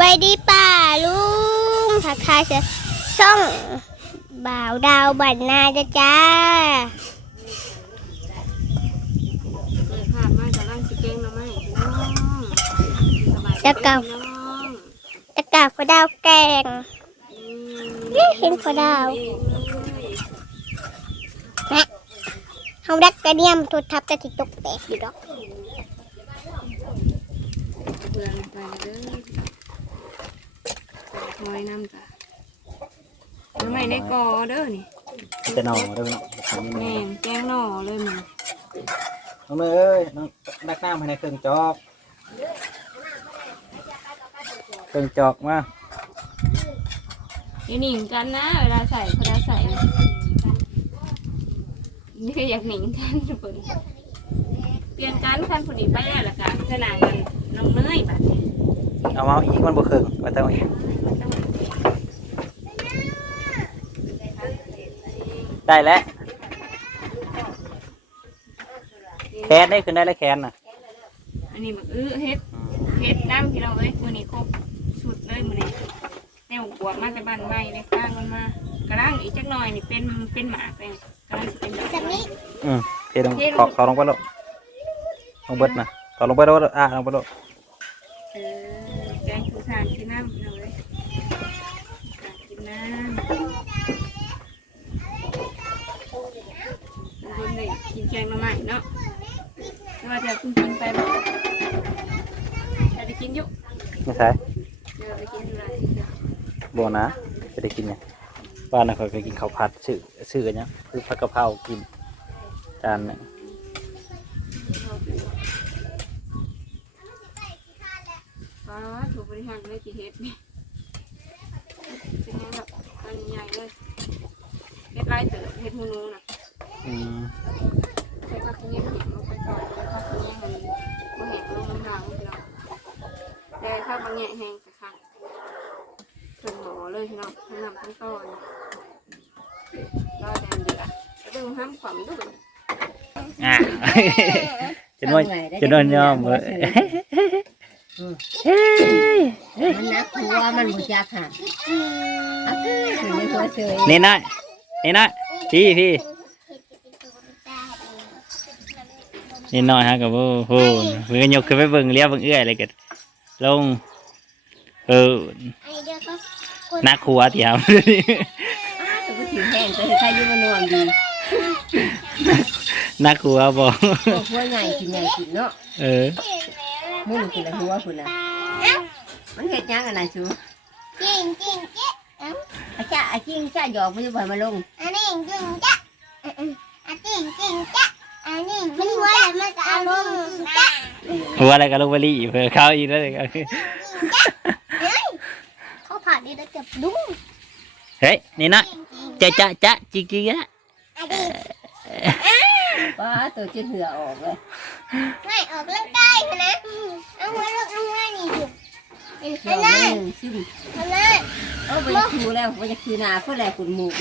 บายดีป่าลุงทักทายเสียส่องบ่าวดาวบันนาจ้าจ้าเลยค่ะมากำลังสิเก่งเนาะไหมพี่น้องสบายดีพี่น้องตะกาพอดาวแกงอืมเห็นพอดาวนะเฮาดักกระเดียมทุดทับจะติดตกแตกอยู่ดอกเบื่อไปเด้อ คอยน้ำจ้ะน้ำไม่ในกอเด้อนี่จะหน่อเด้อพี่น้องแม่งแกงหน่อเลยมันน้องเอ้ยน้องดักน้ำให้ในเครื่องจอกเครื่องจอกมาอย่าหนิงกันนะ เวลาใส่เวลาใส่นี่คืออยากหนิงกันทุกคนเปลี่ยนกันคันผุดีไปได้ละกันขนาดกันน้องเนยแบบนี้เอามาอีกมันบ่เครื่องมาเติมอีก ได้แล้วแคนได้ขึ้นได้แล้วแคนน่ะอันนี้แบบอื้อเฮ็ดเฮ็ดน้ำที่เราเอ้ยมือนี้ครบสุดเลยมือนี้แนวบวกมาแต่บ้านใหม่เลยกลางมันมากระด้างอีกจักหน่อยนี่เป็นเป็นหมากเลยกระด้างสิเป็นดอกแบบนี้อืมเทลงขอขอลงไปแล้วลงเบิดนะขอลงไปแล้วอะลงไปแล้ว เออแกงคือสารกินน้ำเราเลยสารกินน้ำบางคนเลย กินแกงมาใหม่เนาะไม่ว่าจะเพิ่งกินไปบ่แต่จะกินอยุไม่ใช่เดี๋ยวไปกินดูแลโบนะจะได้กินเนี่ยบ้านน่ะเขาเคยกินข้าวผัดซื้อซื้อกันเนี่ยคือผัดกะเพรากินจานเนี่ยป้าถูกบริหารเลยกี่เฮ็ดนี่เป็นไงแบบตอนใหญ่เลยเฮ็ดไรเต๋อเฮ็ดมูนูน่ะอืม ใช้ผักเงี้ยแห้งลงไปก่อนแล้วผักเงี้ยมันมันแห้งลงน้ำดางพี่น้อง แต่ถ้าบางเงี้ยแห้งจะคักส่วนหมอเลยพี่น้องทั้งน้ำทั้งต้นรอแดงเดือดแล้วดึงห้ามขวำด้วยอะจะนวดจะนวดยอมเว้ยมันนักทัวมันบุจักค่ะอะคือไม่ทัวเฉยนี่น้อยนี่น้อยพี่พี่นี่น้อยฮะกับโอ้โหเพื่อนยกขึ้นไปเบิ่งเลี้ยวเบิ่งเอื้อยอะไรกันลง เอออันนี้เดี๋ยวก็นักครัวเที่ยวแต่ก็ถือแห้งแต่ใครอยู่มานอนดีนักครัวบอกตัวหัวใหญ่กินใหญ่กินเนาะเออมุ่งกินละหัวคุณน่ะมันเห็ดยังกันนะชูจริงจริงเจ๊เอ้าอาจ้าอาจิ้งจ้าหยอกไม่ได้บ่อยมาลงอันนี้จริงเจ๊เออเอออันจริงจริงเจ๊ อันนี้มันหัวอะไรมันจะเอาลงเจ๊หัวอะไรกันลงไปรีเพื่อเข้าอีกแล้วเลยก็คือเขาผ่านนี่แล้วเก็บดุ้งเฮ้ยนี่น้อยจะจะจะจิกจิกะอันนี้ป้าตัวจิ้นเหือออกเลยไม่ออกกำลังกายค่ะนะเอาหัวลงเอาหัวนี่อยู่หยเห็อนกไหมนิดนึงซึมเห็นไหมเอาไปคูแล้วไปจะคือนาเพื่อแลคุณหมูก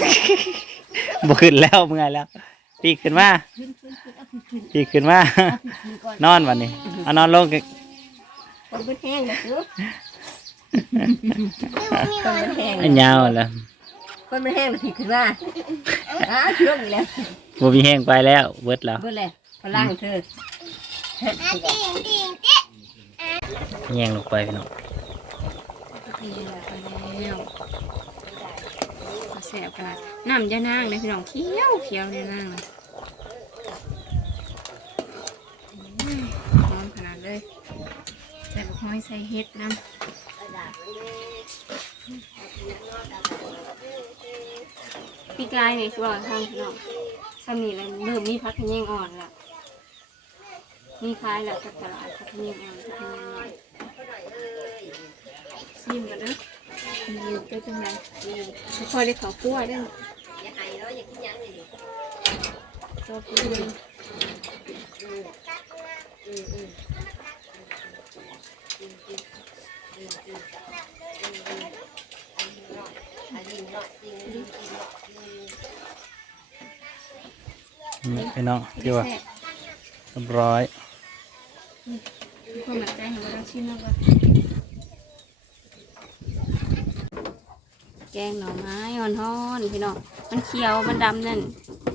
บ่ขึ้นแล้วเมื่อยแล้ว ปีกขึ้นมาขึ้นขึ้นขึ้นเอาขึ้นขึ้นปีกขึ้นมา เอาขึ้นขึ้นก่อนนอนวันนี้เอานอนลงกันคนเป็นแห้งนะชูมีคนวันเป็นแห้งอันยาวแล้วคนเป็นแห้งผิดขึ้นมาอ้าวช่วงนี้แล้วบ่มีแห้งไปแล้วเบิดแล้วเบื่อเลยพลังเธออันจริงจริงเจ๊แย่งลงไปพี่น้อง สบกันน้ำยานางเลยพี่น้องเคี้ยวเคี้ยวเนี่ยนางเลยอืมหอมขนาดเลยใส่บุกห้อยใส่เห็ดน้ำปีกายในช่วงทางพี่น้องสามีแล้วเริ่มมีพักขยงอ่อนล้วมีคล้ายแหล้วกับตลาดพักขยงอ่อนพักขยงอ่อนซิมกันเด้อ มีก็จังไรไม่ค่อยได้เขาคั่วได้อย่าไอเนาะอย่ากินยังเลยชอบกินนี่พี่น้องที่ว่าเรียบร้อยคนมาใจเห็นว่าเราชิมแล้วก็ แกงหน่อไม้อ่อนฮ้อนพี่น้องมันเขียวมันดำนั่น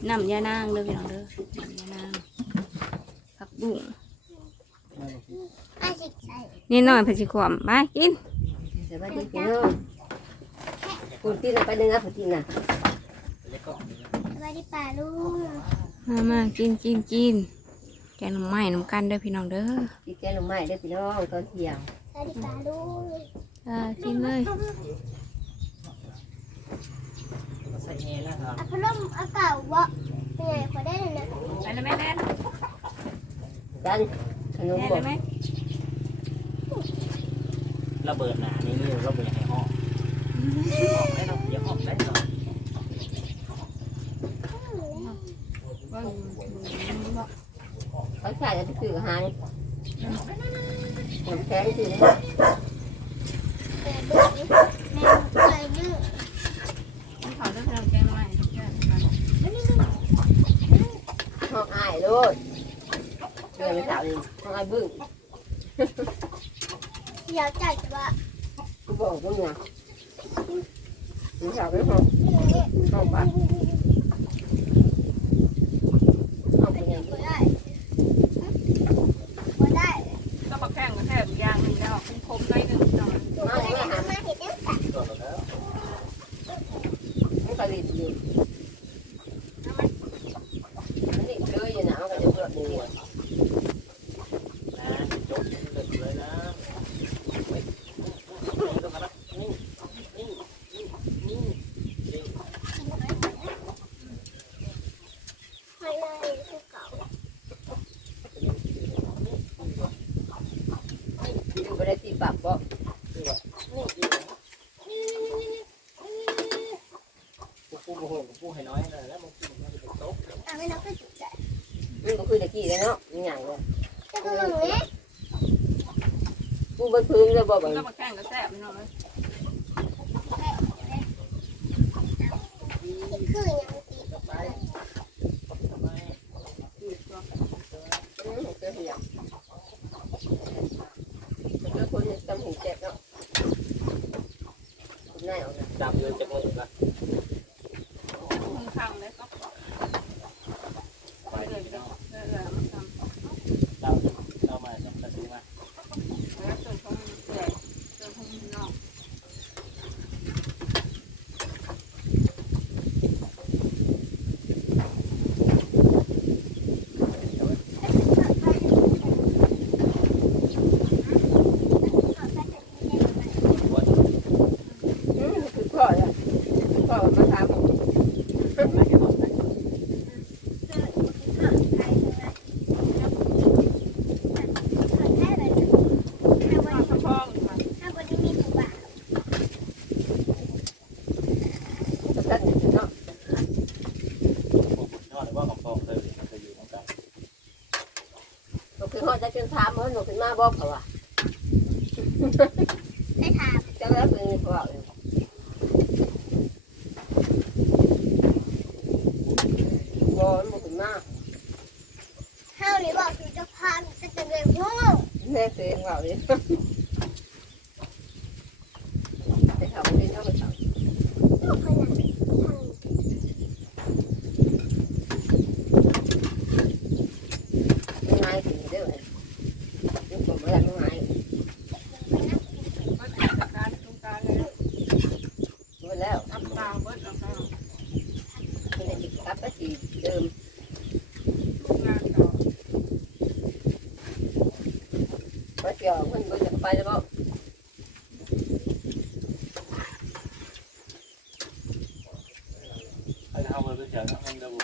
น้ำยานางเด้อพี่น้องเด้อน้ำยานางผักบุ้งอาสิใส่นี่หน่อยผักชีขวมมากินสบายดีพี่น้องคุณที่เราไปดึงอะคุณที่น่ะสวัสดีป่าลุงมามากินกินกินแกงหน่อไม้น้ำกันเด้อพี่น้องเด้อที่แกลงไม้เด้อพี่น้องตอนเที่ยงสวัสดีป่าลุงอ่ากินเลย เอาพัดลมเอาเก่าวะเป็นไงขอได้เลยนะไปเลยแม่แม่กันขนมแม่บเลอกยไหมระเบิดหนานี่นี่ระเบิดให้ห้องห้องได้เนาะอย่าห้องได้เนาะเขาใส่จะซื้ออาหารน้ำแข็งซื้อ แม่ดื้อแม่เคยดื้อ ขอเรื่องแกงหน่อไม้ ห้องอายโลดเงินไม่สาวนี่ห้องอายบึ้ง เดี๋ยวจัดว่า กูบอกมึงนะไม่สาวไม่ห้องห้องปัดห้องเป็นยังไงบ่ได้บ่ได้ก็บักแข้งกับแค่ยางนึงแล้วคมๆหน่อยหนึงหน่อยหนูบ่ได้ทำมาเห็นจังสันไม่ผลิตอยู่มันนี่เลยอยู่นะมันก็จะเบิดนี่ นะจบเลิกเลยนะเฮ้ยนี่ต้องมาละนี่นี่นี่นี่นี่ ให้เลยคือเก่า อยู่ไปได้ตีปากบ่ กูกู โมโหกูกูให้น้อยเลยแล้วมึงกินมันจะเป็นโต๊ะอะไม่นับก็จุดใจมันก็คือตะกี้เลยเนาะมีอย่างเลยจะก็มึงเนี่ยกูบนพื้นเลยบ่บังก็บักแข้งกับแซ่บพี่นองเลยคือยังตีไปทำไมอืมเสียอย่างแล้วคนจำหูเจ็บเนาะคุณนายเอานะจับอยู่จะมือละ คุ้มข้างเลยก็ ไป เรื่อย พี่ ๆ น้อง เรื่อยๆมันทำ เราเรามาจับกระซื้อมา แล้วส่วนของเสื่อยส่วนของน้อง วัน อืมคือพ่อเลยพ่อมาถาม ไปกันหมดเลย ข้าวพ่องค่ะ ตัดเนาะ นอนว่าของฟองเคยเคยอยู่ตรงกลาง หนูคือพ่อ จะจนถามว่าหนูขึ้นมาบอกเขาว่าไม่ทำจะแล้วเป็นพ่อเลยบ่มันขึ้นมาแม่เสียงเราเลยไปเขาไปเนาะไปเขาไม่ง่ายถึงเด้อเลยยุคผมไม่ได้ไม่ง่าย มันจัดการตรงกลางเลย ไปแล้ว อับตาเบิดออกมา มันจะติดกับก็สีเดิม งานต่อ เพราะเกี่ยวมันมันจะไปแล้ว ให้ ทำมาเป็นเยๆมันจะบุบ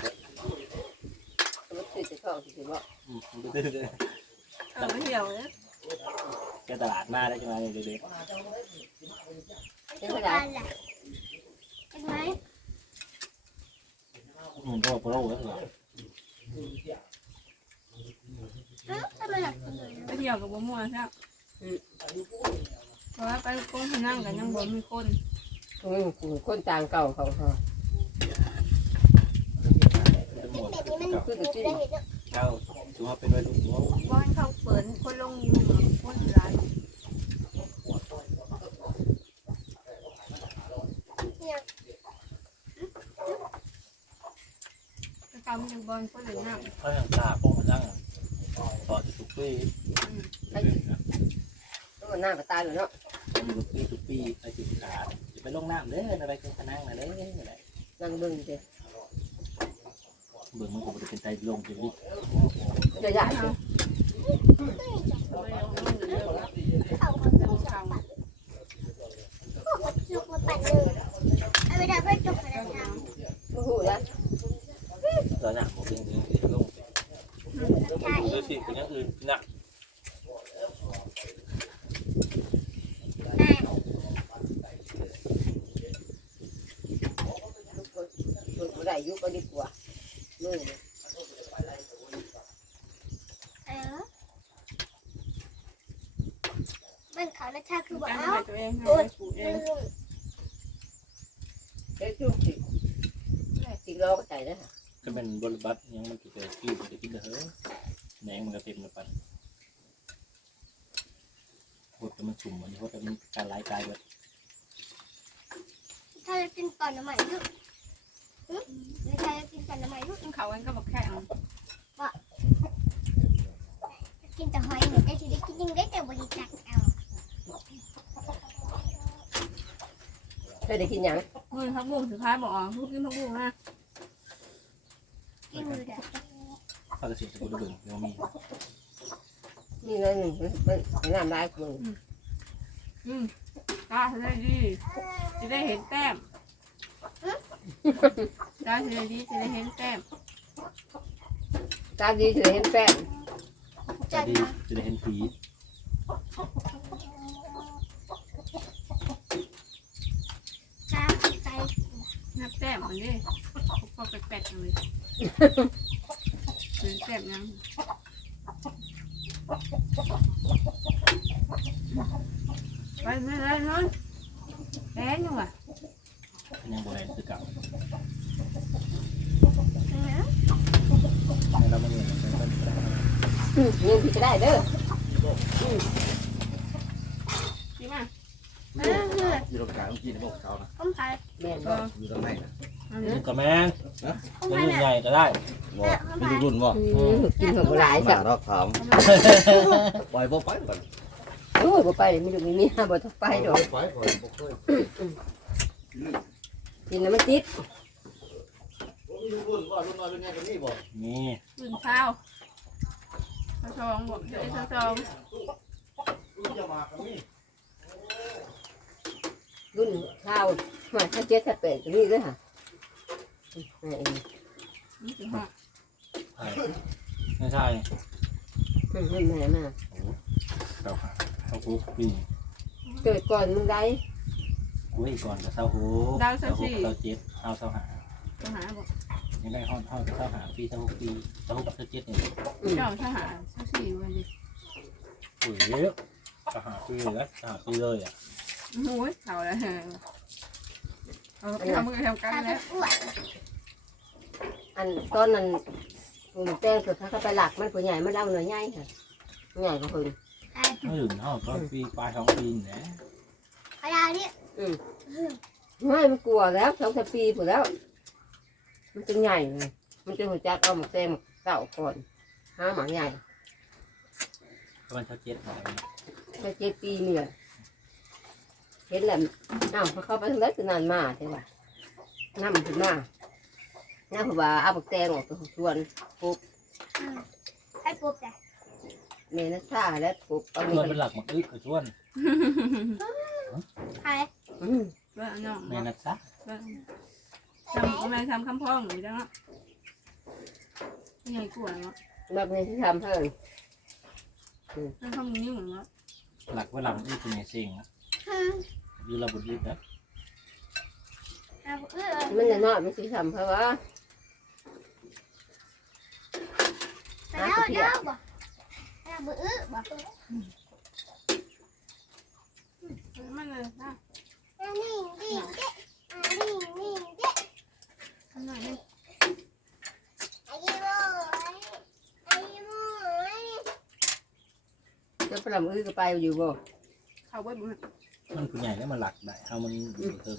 มันติดจะเข้าสิบอกอืมมันดื้อเลยเออไม่เหี่ยวเลยแกตลาดมาได้ใช่ไหมเด็กเป็นเท่าไหร่ๆอืมก็โปรโแล้วเหรอไปเที่ยวกับบัวม่วใช่ไหมเพราะว่าไปก้นพนั่งกันยังบ่มีคนอืมคนต่างเก่าเขาเขา จะ หมดคือตะกี้เราถือว่าเป็นวัยรุ่นหัวบ้านเขาเปิดคนลงคนร้านกระเกามีจังบอลก็เลยน้ำเขาอย่างตาพวกมันนั่งต่อจะทุกปีตัวหน้าก็ตายเลยเนาะทุกปีทุกปีไปถึงขาจะไปลงน้ำเด้ออะไรเป็นพนังนะเด้อะไรนั่งเบิ่งสิ เบิ่งมันก็จะเป็นใจลงจะวิจะใหญ่สิไม่เอาเงินเดือนละเขาเขาเดือนเขาจุกมาปั่นเลยเอาไปดับเบิลจุกมาแล้วนะโอ้โหแล้วตอนนั้นผมเป็นเป็นลงดูด้วยสิเป็นอย่างอื่นนะ แม่ ลูกบ่ได้อยู่ก็ดีกว่านู่น เออ มันเขาแล้วชาคือว่าเอ้าตัวเองให้ปลูกเองเด็กจุกสิสิรอก็ใจนะก็เป็นบริบัติยังมันจะเกิดขึ้นจะกินเด้อแหนงมันก็เต็มเลยปันโคตรมันชุ่มอันนี้โคตรมันการไล่กายแบบถ้าจะกินก่อนน้ำใหม่ลูก ไม่ใช่กินก่อนน้ำใหม่ลูกเขาเองก็บอกแข็งกินแต่หอยเหมือนได้ทีได้กินยิ่งได้แต่บริจาคเอาเคยได้กินหยังเงินพักบุ้งสุดท้ายบอกอ๋อพูดกินพักบุ้งนะกินมือเด้อเขาจะเสียจะกูดูเบิ่งเดี๋ยวมีนี่เลยหนึ่งมันน้ำลายกูอืมตาจะได้ดีจะได้เห็นแต้ม ตาจะได้ดีจะได้เห็นแต้มตาดีถือเห็นแป้งจะดีจะได้เห็นผีชาใส่นับแต้มมันดิพอแปลกๆเลยเห็นแต้มยังไปเลยเลยนอนแดงยังวะ ยังโบราณคือเก่า เนื้อ แล้วมันเนี่ยมันก็ อืมยิงพี่ก็ได้เด้อ ดีมาก เนื้อเนื้ออยู่ตรงกลางกินพวกเขานะผมขายแม่นก็อยู่ตรงไหนนะอันนี้กระแมงผมจะขายรุ่นน่ะใหญ่ก็ได้ บอกเป็นรุ่นบ่อืมกินของบ่หลายหจ้ะมารอบถามปล่อยบ่ไปก่อนโอ้ยบ่ไปมีลูกมีเมียบ่ต้องไปดอกไปก่อนบ่เคยกินแล้วมันติดมีรุ่นบ่รุ่นน้อยเป็นไงกันนี่บ่นี่ตื่นเช้าข้าวซองบอกจะได้ข้าวซองรุ่นจะมากันนี่ รุ่นข้าวมาถ้าเจ็ดถ้าแปดก็มีเลยค่ะอืมนี่ถึงห้องไม่ใช่อืมแม่มาเก่าเขาคุกปีเกิดก่อนมึงได้กุ้ยก่อนกับเศร้าหูเศร้าหกเศร้าเจ็ดเศร้าเศร้าหาทหารบอกยังได้ห้องห้องเศร้าหาปีเศร้าหกปีเศร้าหกเศร้าเจ็ดเนี่ยเจ้าทหารเจ้าสี่วันดิอุ้ยเยอะเศร้าหาปีเลยนะเศร้าหาปีเลยอะ โอ้ยเขาแล้วเอาทำมือทำกันตาแล้เป็วนอ้วนอันต้นนั้นผมแจ้งสุดท้ายเขาไปหลักมันผู้ใหญ่มันเอาหน่อยใหญ่ค่ะใหญ่กว่าคนไม่ถึงห้องก็ปีปลายสองปีเนี่ยขยาเนี่ยไม่มันกลัวแล้วสองสามปีหมดแล้ว มันจะใหญ่เลยมันจะหัวจักเอาหมกแตงหมกเต่าก่อนห้าหมาใหญ่ประมาณเศร้าเจ็ดหน่อยไปเจ็ดปีเนี่ย เห็นแหละอ้าวเขาเข้าไปทางไหนคือนานมาใช่ป่ะน้ำมันขึ้นมาน้าผู้บ่าเอาหมกแตงออกตัวชวนให้ปุ๊บจ้ะเมนัสซาและปุ๊บเอาชนี่วนไปเป็นหลักมาอึกชวนขายอืมว่าน้องแม่นักซะทำอะไรทำคำพ้องหรือจังอะใหญ่กว่าเนาะแบบนี้ที่ทำเพิ่มนั่นเขามีนิ้วเหมือนว่าหลักว่าหลังอึกเป็นไงเซ็งยื นระบุอึกนะเอาเออมันจะน้อยมันสิทำเพราะว่าแล้วเดี๋ยวบ่เอาเบื้อบ่มันเลยนะอันนี้นี่เจ๊อันนี้นี่เจ๊ทำหน่อยนึงไอ้ยี่โม่ไอ้ยี่โม่จะปลามือก็ไปอยู่บ่เขาไว้บุญ มันผู้ใหญ่แล้วมันหลักได้เอามันอยู่เทิง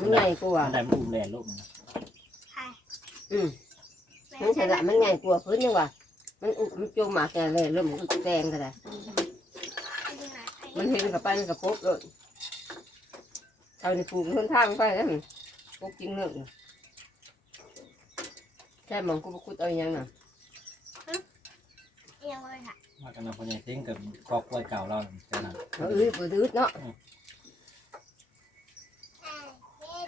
มันใหญ่กว่ามันได้มันอุ้มแลนลูกมันอืมมันฉลาดมันใหญ่กว่าพื้นยังว่ามันอุมันจมหมากแกเลยเริ่มมันแดงกันเลยมันเห็นกับไปมันกับปุ๊บเลยเอาในปูมันทางไปแล้วมันปุ๊บจริงเรื่องแค่มองกูพูดเอาอย่างน่ะยังเลยค่ะ มากันนะพ่อใหญ่เท่งกับครอบครัวเก่าเราเจ้าน่ะเอาอื้อปืดเนาะ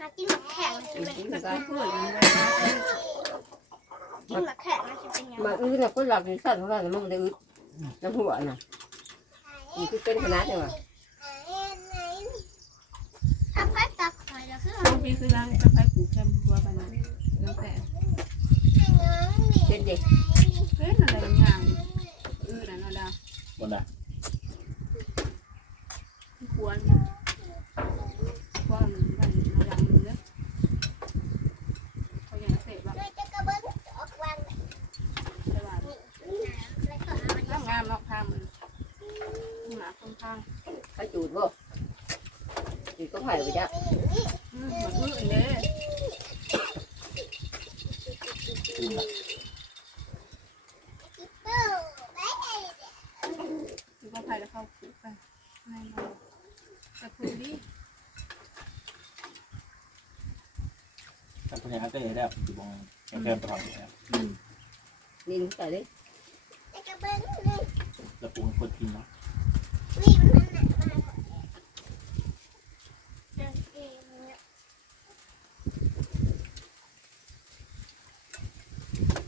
มากินหมักแข็งมันจะเป็นกินแต่กันเพื่อนมันได้กินหมักแข็งมันจะเป็นยังมาอื้อน่ะก็หลับในสั้นของเรามันได้อื้อน้ำหัวน่ะนี่คือเป็นขนาดเนี่ยว่ะถ้าพัดตักหอยจะขึ้นบางปีคือร้านกาแฟปลูกแคมตัวไปนะแล้วแต่เป็นเด็กเป็นอะไรบางอย่างอือนั่น น่ะ บนน่ะ ควรควรมันระดับนึงเด้อเขาอย่างเสพแบบ จะกระเบื้องออกวาง ใช่ป่ะ แล้วก็เอา ร่างงามเนาะข้างมันหนาค่อนข้าง เขาจูดบ่จูดก็ไผ่ไปจ้ะ อืมมันอื้อเด้ อุ้มน่ะ คือว่าใครจะเข้าคุกไปไม่มาแต่คุณดิ แต่พ่อใหญ่ก็เลยได้อยู่บงยังเกินตลอดอยู่แล้วนินใส่เลยจะกระเบื้องนี่แล้วปรุงให้คนกินเนาะนี่มันหนักมากเดินเองเนี่ยให้น้ำพริก